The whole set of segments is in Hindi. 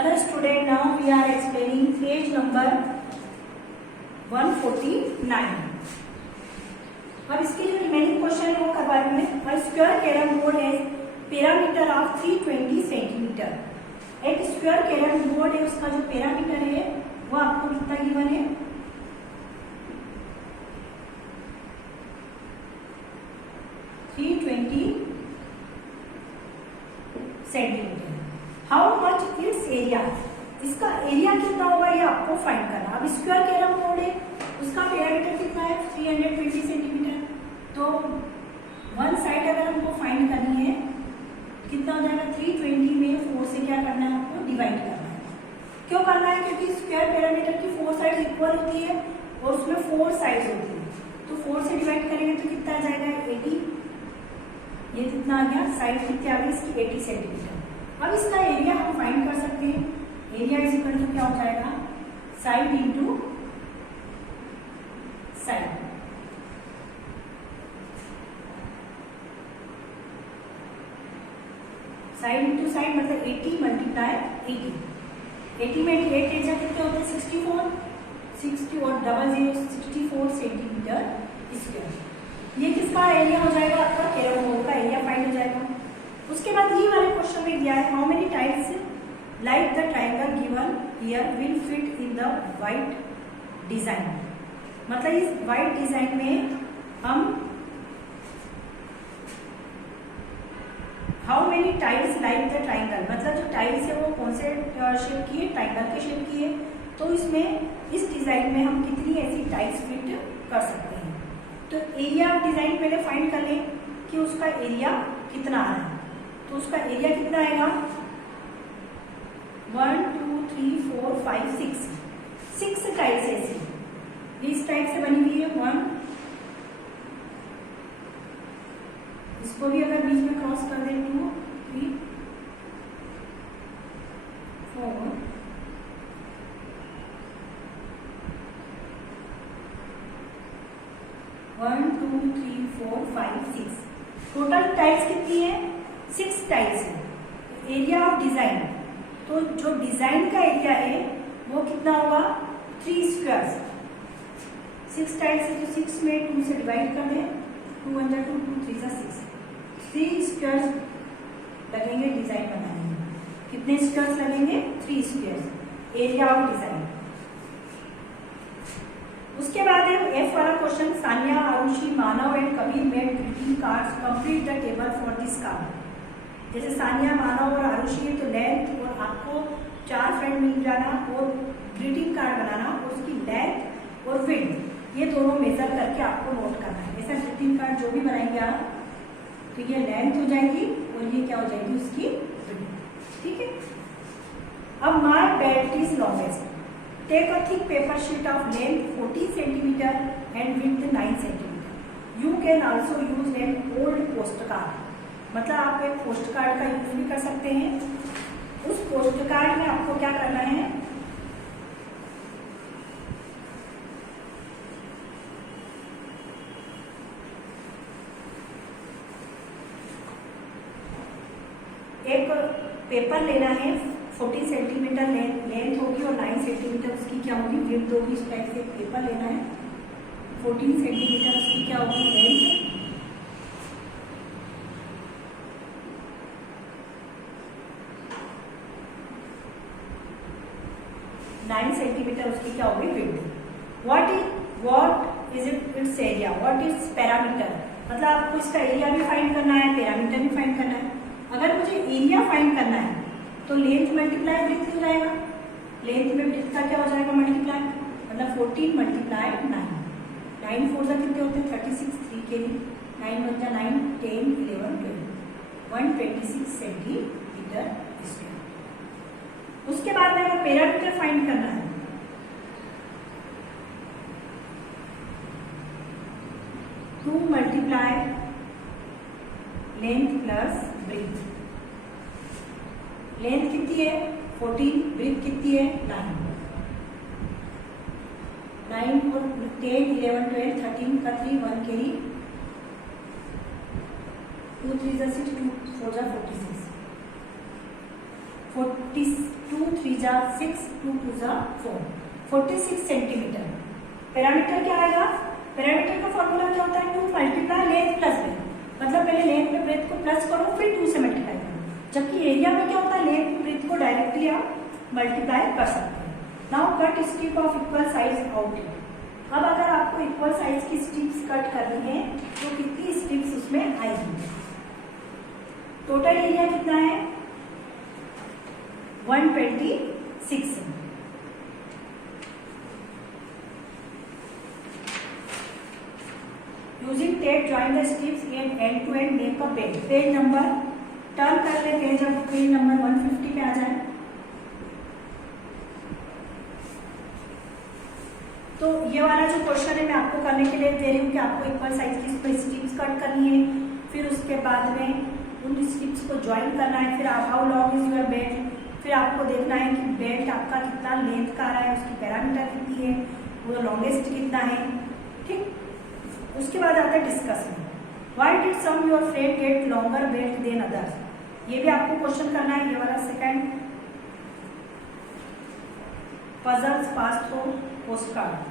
Hello student, now we are explaining page number 149. अब इसके जो रिमेनिंग क्वेश्चन है वो करवा रही हूँ मैं। स्क्वायर कैरम बोर्ड है पैरामीटर ऑफ 320 सेंटीमीटर। एक स्क्वायर कैरम बोर्ड है, उसका जो पैरामीटर है वो आपको कितना गिवन है, 320 centimetre. How much it's area, इसका एरिया कितना होगा ये आपको फाइंड करना। अब स्क्वायर कैरम बोर्ड है, उसका पैरामीटर कितना है 320 सेंटीमीटर। तो वन साइड अगर हमको फाइंड करनी है कितना हो जाएगा, 320 में 4 से क्या करना है, आपको डिवाइड करना है। क्यों करना है, क्योंकि स्क्वायर पैरामीटर की 4 साइड इक्वल होती है और उसमें 4 साइड होती है। तो 4 से डिवाइड करेंगे तो कितना आ जाएगा 80। ये कितना आ गया, साइड कितनी आ गई इसकी 80 सेंटीमीटर। अब इसका एरिया हम फाइंड कर सकते हैं। एरिया इज इक्वल टू क्या हो जाएगा, side into side. Side into side मतलब 80 मल्टीप्लाई 80। 80 में 8 एरिया कितने होते हैं 64। 60 और डबल 0 64 सेंटीमीटर स्क्वायर। ये किसका एरिया हो जाएगा, आपका कैरम बोर्ड का एरिया फाइंड हो जाएगा। उसके बाद ये वाले क्वेश्चन में दिया है, how many tiles like the triangle given here will fit in the white design. मतलब इस व्हाइट डिजाइन में हम how many tiles like the triangle, मतलब जो टाइल्स है वो कौन से शेप की है, ट्रायंगल के शेप की है। तो इसमें इस डिजाइन में हम कितनी ऐसी टाइल्स फिट कर सकते हैं। तो एरिया ऑफ डिजाइन पहले फाइंड कर लें कि उसका एरिया कितना आ रहा है। तो उसका एरिया कितना आएगा 1 2 3 4 5 6 टाइल्स ऐसी, ये इस टाइप से बनी हुई है 1। इसको भी अगर बीच में क्रॉस कर दें 2 3 4 1 2 3 4 5 6 टोटल टाइल्स कितनी है 6 टाइल्स है। एरिया ऑफ डिजाइन, तो जो डिजाइन का एरिया है वो कितना होगा 3 स्क्वायर। 6 टाइल्स है तो 6 में 2 से डिवाइड कर दें, 2 1 2 2 3 6 3 स्क्वायर लगेंगे डिजाइन बनाने में। कितने स्क्वायर लगेंगे 3 स्क्वायर एरिया ऑफ डिजाइन। उसके बाद है एफ वाला question, Sania Arushi Manav and Kabir made greeting cards complete the table for this card. जैसे सानिया मानव और आरुषि है तो लेंथ और आपको 4 फ्रेंड मिल जाना और ग्रीटिंग कार्ड बनाना और उसकी लेंथ और विड्थ ये दोनों मेजर करके आपको नोट करना है। ऐसा ग्रीटिंग कार्ड जो भी बनाएंगे आप तो ये लेंथ हो जाएगी और ये क्या हो जाएगी उसकी विड्थ। ठीक है। अब mark that is longest. Take a thick paper sheet of length 40 centimetre and width 9 centimetre. You can also use an old post card, मतलब आप एक पोस्ट कार्ड का यूज भी कर सकते हैं। उस पोस्ट कार्ड में आपको क्या करना है, एक पेपर लेना है 40 सेंटीमीटर लेंथ होगी और 9 सेंटीमीटर उसकी क्या होगी विड्थ होगी। इस टाइप से पेपर लेना है, 14 सेंटीमीटर उसकी क्या होगी लेंथ, 9 सेंटीमीटर उसकी क्या होगी width. What is it's area, what is parameter, मतलब आपको इसका एरिया भी फाइंड करना है, पैरामीटर भी फाइंड करना है। अगर मुझे एरिया फाइंड करना है तो लेंथ मल्टीप्लाई विड्थ हो जाएगा। लेंथ में विड्थ का क्या हो जाएगा मल्टीप्लाई, मतलब 14 मल्टीप्लाई 9। 9 4 से कितने होते हैं 36, 3 के लिए 9 1 जा 9 10 11 12 126 सेंटीमीटर स्क्वायर। उसके बाद में पैरामीटर फाइंड करना है। To multiply length plus breadth. Length कितनी है 14, ब्रेथ कितनी है 9। 9 और 10 11 12 13 का 3 1 के लिए 2 3 6 2 4 46। 42 3 जा 6 2 2 जा 4 46 सेंटीमीटर। पैरामीटर क्या आएगा? पैरामीटर का फॉर्मूला क्या होता है? 2 मल्टीप्लाई लेंथ प्लस ब्रेथ, मतलब पहले लेंथ में ब्रेथ को प्लस करो फिर 2 से मल्टीप्लाई करो। जबकि एरिया में क्या होता है? लेंथ ब्रेथ को डायरेक्टली आप मल्टीप्लाई कर सकते हैं। Now cut strip of equal size out. अब अगर आपको इक्वल साइज की स्ट्रिप्स कट करनी है तो कितनी स्ट्रिप्स उसमें आएगी? टोटल एरिया कितना है? 126। Using tape join the strips in end to end make a page. Page number turn कर ले, पेज अब पेज नंबर 150 पे आ जाए। तो ये वाला जो क्वेश्चन है मैं आपको करने के लिए दे रही हूँ कि आपको इक्वल साइज की स्ट्रिप्स कट करनी है, फिर उसके बाद में उन स्ट्रिप्स को ज्वाइन करना है, फिर how long is your belt, फिर आपको देखना है कि बेल्ट आपका कितना लेंथ का आ रहा है, उसकी पैरामीटर कितनी है, वो लॉन्गेस्ट कितना है। ठीक, उसके बाद आता है discussion. Why did some your friend get longer belt than others? ये भी आपको क्वेश्चन करना है। ये वाला second puzzles pass through post card.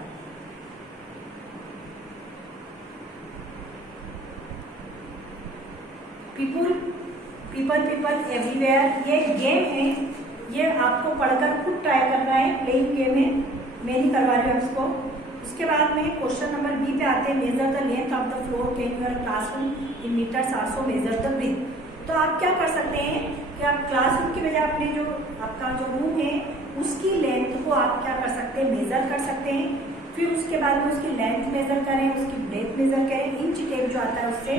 People everywhere, ये गेम है, ये आपको पढ़कर खुद ट्राई करना है। प्लेइंग गेम है, मैं नहीं करवा रही हूँ आपको। उसके बाद में क्वेश्चन नंबर बी पे आते हैं। Measure the length of the floor can your classroom in metres also measure the breadth. तो आप क्या कर सकते हैं कि आप क्लासरूम की बजाय अपने जो आपका जो रूम है उसकी लेंथ को आप क्या कर सकते हैं? मेजर कर सकते हैं। फिर उसके बाद में उसकी लेंथ मेजर करें, उसकी ब्रेथ मेजर करें, इंच टेप जो आता है उससे,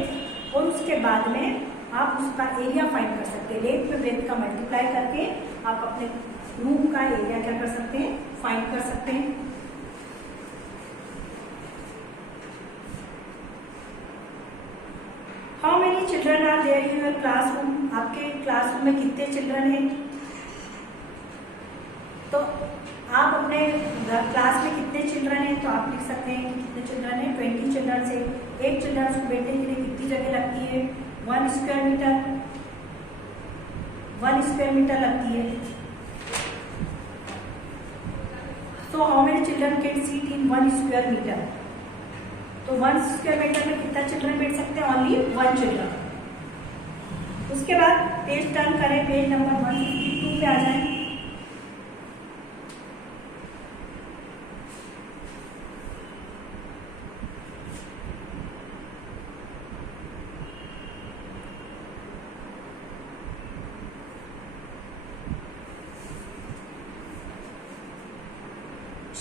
और उसके बाद में आप उसका एरिया फाइंड कर सकते हैं। लेंथ में ब्रेथ का मल्टीप्लाई करके आप अपने रूम का एरिया क्या कर सकते हैं? फाइंड कर सकते हैं। How many children are there in your classroom? आपके क्लासरूम में कितने चिल्ड्रन हैं? तो आप अपने क्लास में कितने चिल्ड्रन हैं तो आप लिख सकते हैं कि कितने चिल्ड्रन हैं। 20 चिल्ड्रन से एक चिल्ड्रन को बैठने के लिए कितनी जगह लगती है? 1 स्क्वायर मीटर, 1 स्क्वायर मीटर लगती है। तो how many children can seat in 1 square metre? तो 1 स्क्वायर मीटर में कितना चिल्ड्रन बैठ सकते हैं? Only 1 children. उसके बाद पेज टर्न करें, पेज नंबर 152 पे आ जाए।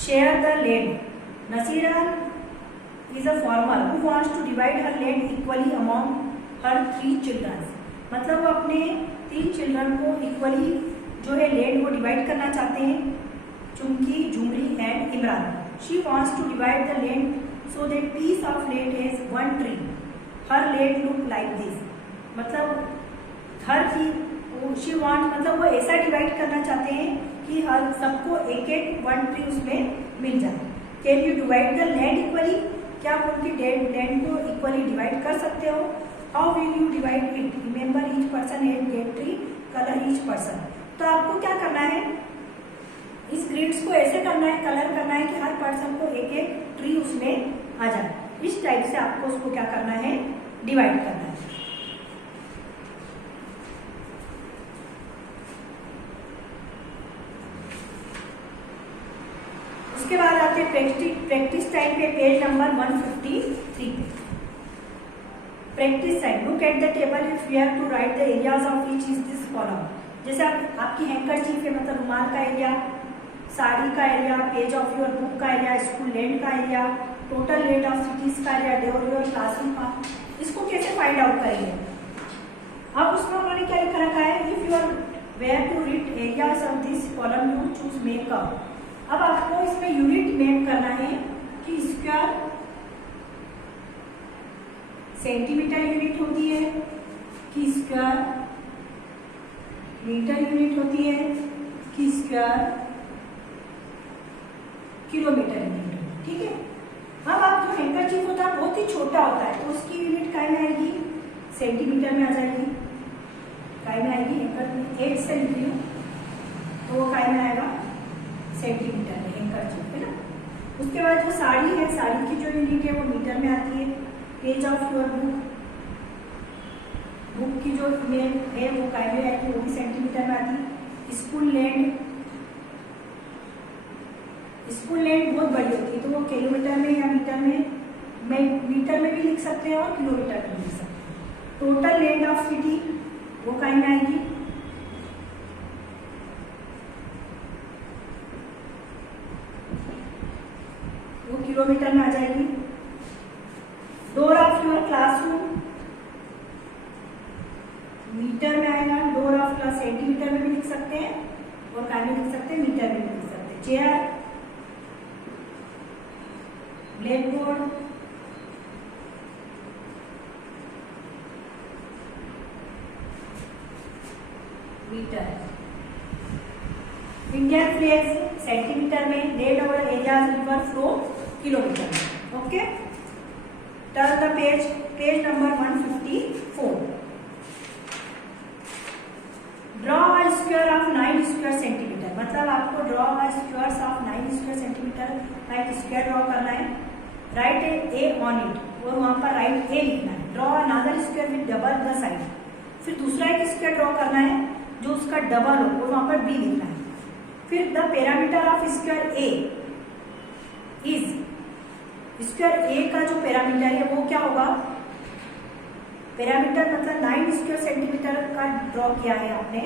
Share the land. Nasira is a farmer who wants to divide her land equally among her 3 children. मतलब वो अपने 3 चिल्ड्रन को इक्वली जो है लैंड वो डिवाइड करना चाहते हैं। Chumki, Jhumri and Imran. She wants to divide the land so that piece of land has 1 tree. Her land look like this. मतलब हर चीज she want मतलब वो ऐसा डिवाइड करना चाहते हैं कि हर सबको एक एक 1 ट्री उसमें मिल जाए। Can you divide the land equally? क्या आप उनकी लैंड को इक्वली डिवाइड कर सकते हो? How will you divide it? Remember each person has dead tree, colour each person. तो आपको क्या करना है? इस ग्रिड्स को ऐसे करना है, कलर करना है कि हर पर्सन को एक एक ट्री उसमें आ जाए। इस टाइप से आपको उसको क्या करना है? डिवाइड करना है। उसके बाद आते हैं प्रैक्टिस टाइम पे, पेज नंबर 153 पे। Practice time. Look at the table if you have to write the areas of each is this column. जैसे आपकी हैंकरचीफ है, मतलब रुमाल का एरिया, साड़ी का area, page of your book का एरिया, स्कूल लैंड का area, total rate of cities का area, day of your classroom का। इसको कैसे फाइंड आउट करेंगे? अब उसमें उन्होंने क्या लिख रखा है? If you are where to read areas of this column you choose makeup. अब आपको इसमें यूनिट मैप करना है कि स्क्वायर सेंटीमीटर यूनिट होती है, कि स्क्वायर मीटर यूनिट होती है, कि स्क्वायर किलोमीटर यूनिट होती है। ठीक है। अब आप जो हैंकरचीफ होता है बहुत ही छोटा होता है तो उसकी यूनिट काय में आएगी? सेंटीमीटर में आ जाएगी। काय में आएगी? हैंकर में 8 से लिख रही हूँ, तो वो काय में आएगा, सेंटीमीटर में, एंकर जो है ना। उसके बाद जो साड़ी है, साड़ी की जो यूनिट है वो मीटर में आती है। Page of your book, book की जो इमेज है वो काय में आएगी, वो भी सेंटीमीटर में आती है। स्कूल लैंड, स्कूल लैंड बहुत बड़ी होती है, तो वो किलोमीटर में या मीटर में भी लिख सकते हैं और किलोमीटर में भी लिख सकते हैं। टोटल लैंड ऑफ सिटी वो काय में आएगी, वो किलोमीटर में आ जाएगी। Door of your classroom metre में आएगा। डोर ऑफ क्लास सेंटीमीटर में भी लिख सकते हैं और काय में लिख सकते हैं, मीटर में भी लिख सकते हैं। Chair, black board, metre. Indian flag centimetre में, रेड और एरियाज रिवर फ्लो किलोमीटर में। Okay, turn the page, page number 154। Draw a square of 9 square centimetre, मतलब आपको draw a square of 9 square centimetre का एक स्क्वायर ड्रॉ करना है। राइट ए ऑन इट, और वहां पर राइट ए लिखना है। Draw another square with double the side, फिर दूसरा एक स्क्वायर ड्रॉ करना है जो उसका डबल हो, और वहां पर बी लिखना है। फिर the parameter of square A is, square A का जो पैरामीटर है वो क्या होगा, पैरामीटर मतलब 9 स्क्वायर सेंटीमीटर का ड्रॉ किया है आपने,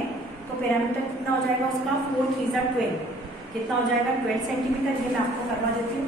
तो पैरामीटर कितना हो जाएगा उसका, 4 3 12, कितना हो जाएगा 12 सेंटीमीटर। ये मैं आपको करवा देती हूँ।